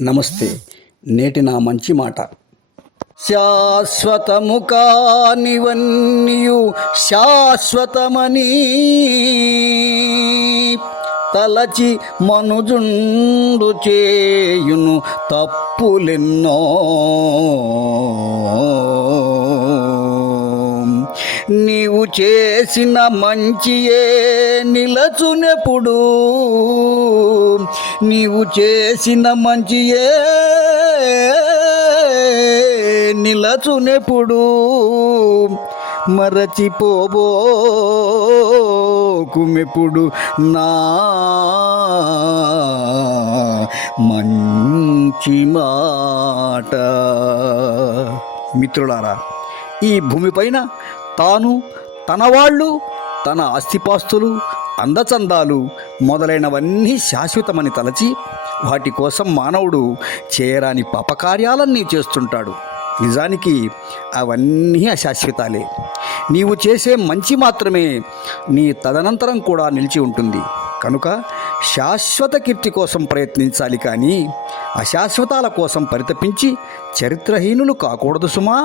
నమస్తే. నేటి నా మంచి మాట. శాశ్వతము కానివన్నియు శాశ్వతమని తలచి మనుజుండు చేయును తప్పులెన్నో. నీవు చేసిన మంచియే నిలచునెప్పుడు, నీవు చేసిన మంచియే నిలచునెప్పుడు, మరచిపోబోకుమెప్పుడు నా మంచి మాట. మిత్రులారా, ఈ భూమిపైన తాను, తన వాళ్ళు, తన ఆస్తిపాస్తులు, అందచందాలు మొదలైనవన్నీ శాశ్వతమని తలచి వాటి కోసం మానవుడు చేయరాని పాపకార్యాలన్నీ చేస్తుంటాడు. నిజానికి అవన్నీ అశాశ్వతాలే. నీవు చేసే మంచి మాత్రమే నీ తదనంతరం కూడా నిలిచి ఉంటుంది. కనుక శాశ్వత కీర్తి కోసం ప్రయత్నించాలి, కానీ అశాశ్వతాల కోసం పరితపించి చరిత్రహీనులు కాకూడదు సుమా.